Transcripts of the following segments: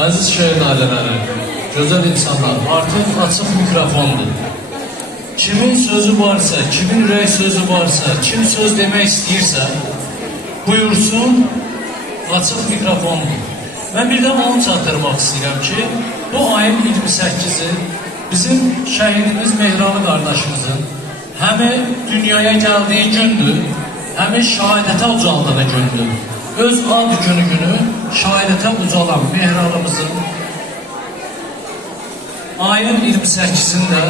Aziz şəhid ailələri, gözəl insanlar, artıq açıq mikrofondur. Kimin sözü varsa, kimin ürək sözü varsa, kim söz demək istəyirsə, buyursun, açıq mikrofondur. Mən bir də onu çatdırmaq istəyirəm ki, bu ayın 28-i bizim şəhidimiz Mehralı qardaşımızın həm dünyaya gəldiyi gündür, həm şəhadətə ucaldığı gündür. Öz ad günü şəhadətə ucalan Mehralımızın ayın 28-də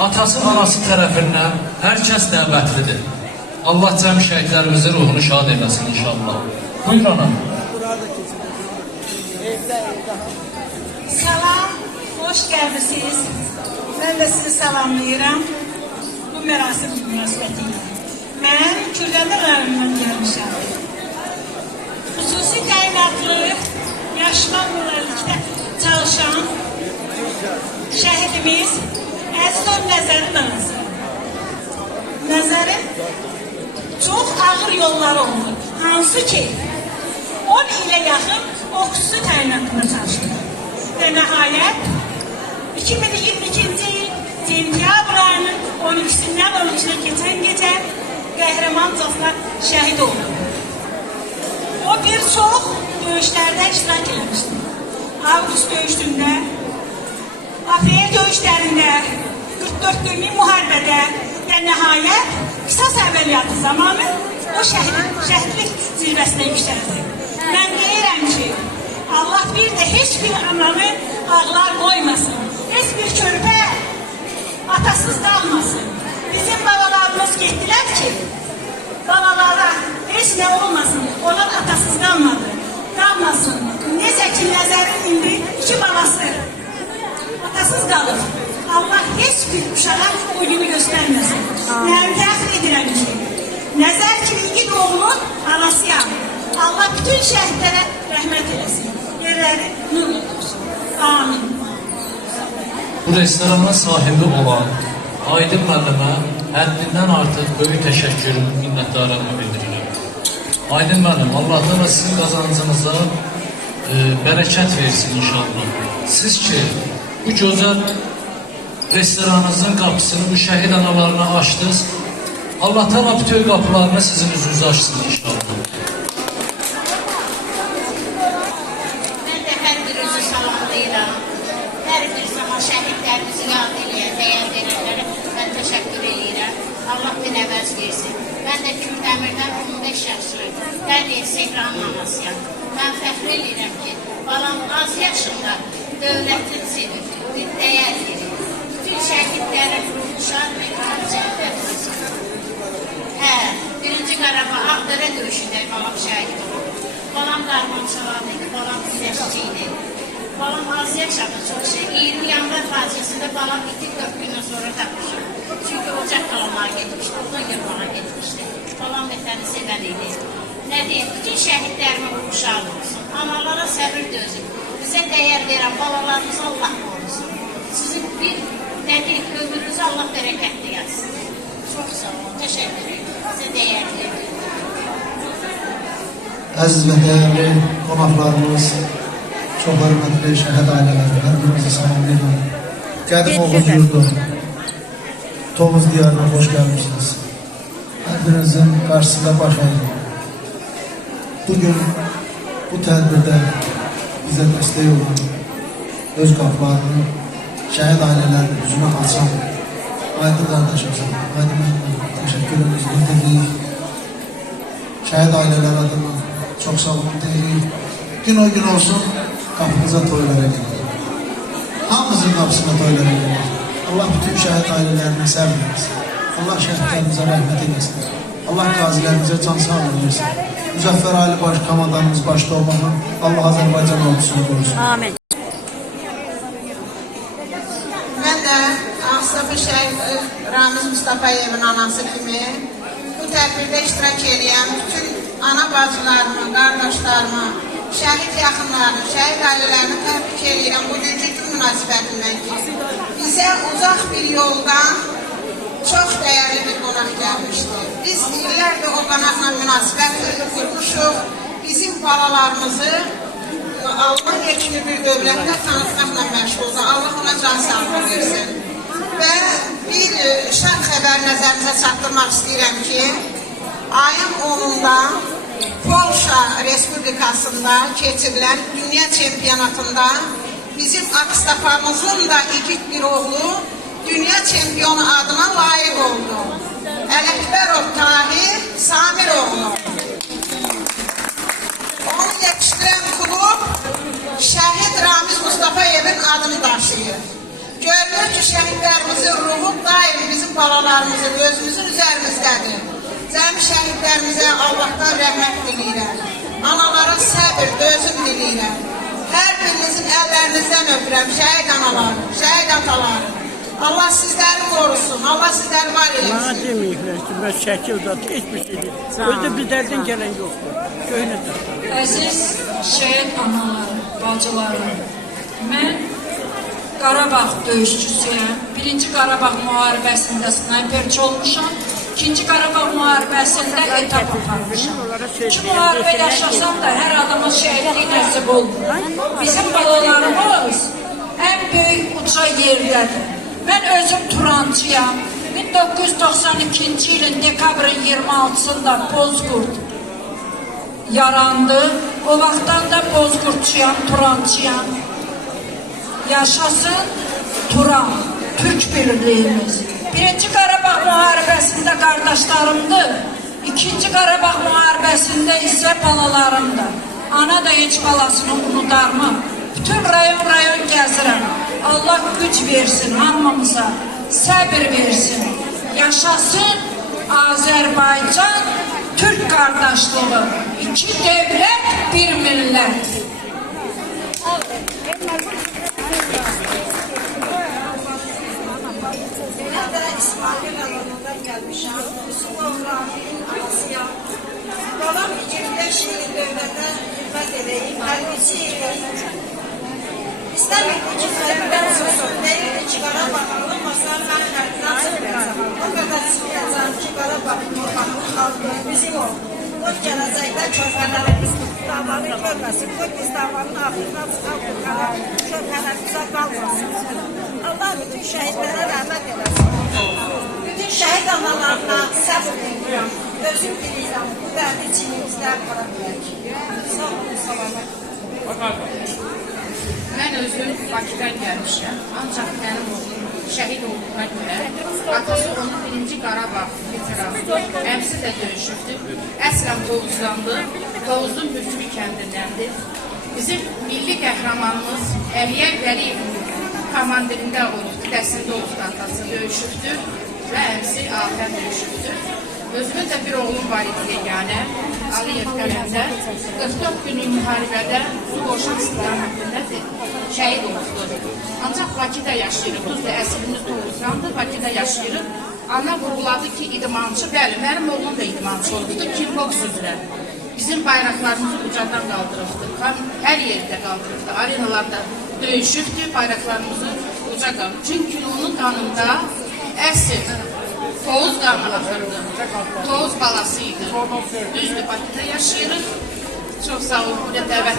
atası, anası tərəfindən hər kəs dəvətlidir. Allah cəm şəhidlərimizin ruhunu şad eləsin inşallah. Buyur ana. Salam, hoş gəldiniz. Mən də sizi salamlayıram. Bu mərasim münasibətilə. Mən Kürdədə rayonundan gəlmişəm. Xüsusi təyinatlı, yaşlı müəllikdə çalışan şəhidimiz Əzizov Nəzərin anası. Nəzərin çox ağır yolları oldu. Hansı ki, 10 ilə yaxın o xüsusi təyinatında çalışdı. Və nəhayət 2022-ci il sentyabr ayının 12-sindən 13-nə keçən gecə qəhrəmancasına şəhid oldu. O bir çox döyüşlərdə iştirak etmişdi. Avqust döyüşündə, Afəyə döyüşlərində, 44 günlük müharibədə və nəhayət qisas əməliyyatı zamanı o şəhidlik zirvəsinə yüksəldi. Mən deyirəm ki, Allah bir də heç bir ananı ağlar qoymasın. Heç bir körpə atasız qalmasın. Bizim babalarımız getdilər ki, balalara heç nə olmasın, onlar atasız qalmasın. Necə ki, Nəzərin indi 2 balası atasız qalır. Allah heç bir uşağa o günü göstərməsin. Mən təxir edirəm ki, Nəzər kimi igid oğlun anasıyam. Allah bütün şəhidlərə rəhmət eləsin. Yerləri nur olsun. Amin. Bu restoranın sahibi olan Aydın müəllimə həddindən artıq böyük təşəkkür, minnətdarlığımı bildirirəm. Aydın müəllim, Allah'tan da sizin qazancınıza bərəkət versin inşallah. Siz ki, bu gözəl restoranınızın qapısını bu şəhid analarına açdınız. Allah'tan da bütün qapılarını sizin üzünüzü açsın inşallah. Mən də hər birinizi salamlayıram. Hər bir zaman şəhidlərimizi yad eləyən, dəyər verənlərə mən təşəkkür edirəm. Allah bir əvəz versin. Mən də Kürdəmirdən 15 yaşlı Dəniyə Sehranın anasıyam. Mən fəxr edirəm ki, balam az yaşında dövlətin sevir, dəyər verir. Bütün şəhidlərə ruhuşar və cənnət olsun. Birinci Qarabağ Ağdərə döyüşündə balam şəhid oldu. Balam qarmançalardı idi, balam güləşçi idi. Balam az yaşadı çox şey. 20 yanvar faciəsində balam itib 4 gündən sonra tapmışım. Çünki ocaq qalanlar getmişdi, oradan yırmana getmişdi. Balam vətəni sevən idi. Nə deyim, bütün şəhidlərimə ruhuşar olsun. Analara səbir dözün. Bizə dəyər verən balalarımız Allah qorusun. Sizin bir nə deyim, ömrünüzü Allah bərəkətli yazsın. Çox sağ olun, təşəkkür ederim. Sizə dəyər verin. Əziz və dəyərli qonaqlarımız, çox hörmətli şəhid ailələri, hər birinizi salamlayıram. Qədim Oğuz yurdu, Tovuz diyarına xoş gəlmişsiniz. Hər birinizin qarşısında baş əydim. Bugün bu tədbirdə bizə dəstək olan, öz qapılarını şəhid ailələrinin üzünə açan Aydın qardaşımıza, Aydın müəllimə təşəkkürümüzü bildiririk. Şəhid ailələr adına çox sağ olun deyirik. Gün o gün olsun, qapınıza toylara gelir. Hamımızın qapısına toylara gelir. Allah bütün şəhid ailələrini səbr etsin. Allah şəhidlərimizə rəhmət eləsin. Allah qazilərimizə can sağlığı versin. Müzəffər Ali Baş Komandanımız başda olmaqla Allah Azərbaycan ordusunu qorusun. Amin. Mən də Ağstafa şəhid Ramiz Mustafayevin anası kimi bu tədbirdə iştirak edən bütün ana bacılarımı, qardaşlarımı, şəhid yaxınlarını, şəhid ailələrini təbrik edirəm bugünkü gün münasibətindən ki, bizə uzaq bir yoldan çox dəyərli bir qonaq gəlmişdir. Biz illərdir o qonaqla münasibət qurmuşuq. Bizim balalarımızı oğlunu yekini bir dövlətdə tanıtmaqla məşğuldur. Allah ona can sağlığı versin. Və bir şən xəbər nəzərinizə çatdırmaq istəyirəm ki, ayın 10-unda Polşa Respublikasında keçirilən dünya çempionatında bizim Akstafamızın da igid bir oğlu dünya çempionu adına layiq oldu. Ələkbərov Tahir Samiroğlu. Onu yetiştirən klub Şəhid Ramiz Mustafayevin adını daşıyır. Görülür ki, şəhidlərimizin ruhu daim bizim balalarımızın, özümüzün üzərimizdədir. Cəmi şəhidlərimizə Allahdan rəhmət diləyirəm. Analara səbir, dözüm diləyirəm. Hər birinizin əllərinizdən öpürəm, şəhid analarım, şəhid atalarım. Allah sizləri qorusun, Allah sizləri var Bana eləsin. deməyiblər ki, mən şəkil zat hiçbir şey deyil. Özdə bizlərdən gələn yoxdur. Köhnədir. Əziz şəhid analarım, bacılarım, mən Qarabağ döyüşçüsüyəm. Birinci Qarabağ müharibəsində snayperçi olmuşam. İkinci Qarabağ müharibəsində etap aparmışam. İki müharibə yaşasam da hər adama şəhidlik nəsib oldu. Bizim balalarımız ən böyük uca yerdədir. Mən özüm Turancıyam. 1992-ci ilin dekabrın 26-sında Bozkurt yarandı. O vaxtdan da Bozkurtçuyam, Turancıyam. Yaşasın Turan, Türk birliğimiz. Birinci Qarabağ müharibəsində qardaşlarımdır. İkinci Qarabağ müharibəsində isə balalarımdır. Ana da heç balasını unudarmı? Bütün rayon gəzirəm. Allah güc versin hamımıza, səbir versin. Yaşasın Azərbaycan, Türk qardaşlığı. İki devlet, bir millət. Ben de İsmail alanından gelmişim. Müslümanların anasıyam. Babam 25 yıl devlete hizmet edeyim. Harbiciyim. İstemiyorum ki Fərqdən sözüm. Deyirdi ki, Qarabağ alınmasa mən Fərqdən sözüm. O kadar istəyəcəm ki, Qarabağ xalqı bizim oldu. O gələcəkdə körpələrimiz davanı görməsin. O biz davanın axırından çıxan körpələrimizə qalmasın. Allah bütün şəhidlərə rəhmət eləsin. Bütün şəhid analarına səbr edirəm. Özüm diləyirəm. Bu bərdiciyimizdən qara bilək. Sağ olun, salamat. Mən özüm Bakıdan gəlmişəm. Ancaq mənim oğlum şəhid olduğuna görə atası onu 1-ci Qarabağ veteranıdır. Əmsi də döyüşübdür. Əslən Tovuzdandır. Tovuzun Bürkülü kəndindəndir. Bizim milli qəhrəmanımız Əliyə Vəliyevin komandirində olubdur. Dəsində olubdur atası döyüşübdür və əmsi Ahər döyüşübdür. Özümün də bir oğlum var idi yeganə, Aliyev Qələndə. 44 günlük müharibədə su qoşan istiqamətində şəhid olubdur. Ancaq Bakıda yaşayırıq. Düzdür, əslimiz Tovuzdandır, Bakıda yaşayırıq. Ana vurguladı ki, idmançı, bəli, mənim oğlum da idmançı olubdur, kickboks üzrə. Bizim bayraqlarımızı ucadan qaldırıbdır, hər yerdə qaldırıbdır, arenalarda döyüşübdür, bayraqlarımızı uca qaldırıbdır. Çünki onun qanında əsl Tovuz qanı axırdı, Tovuz balası idi. Düzdür, Bakıda yaşayırıq. Çox sağ olun, buraya dəvət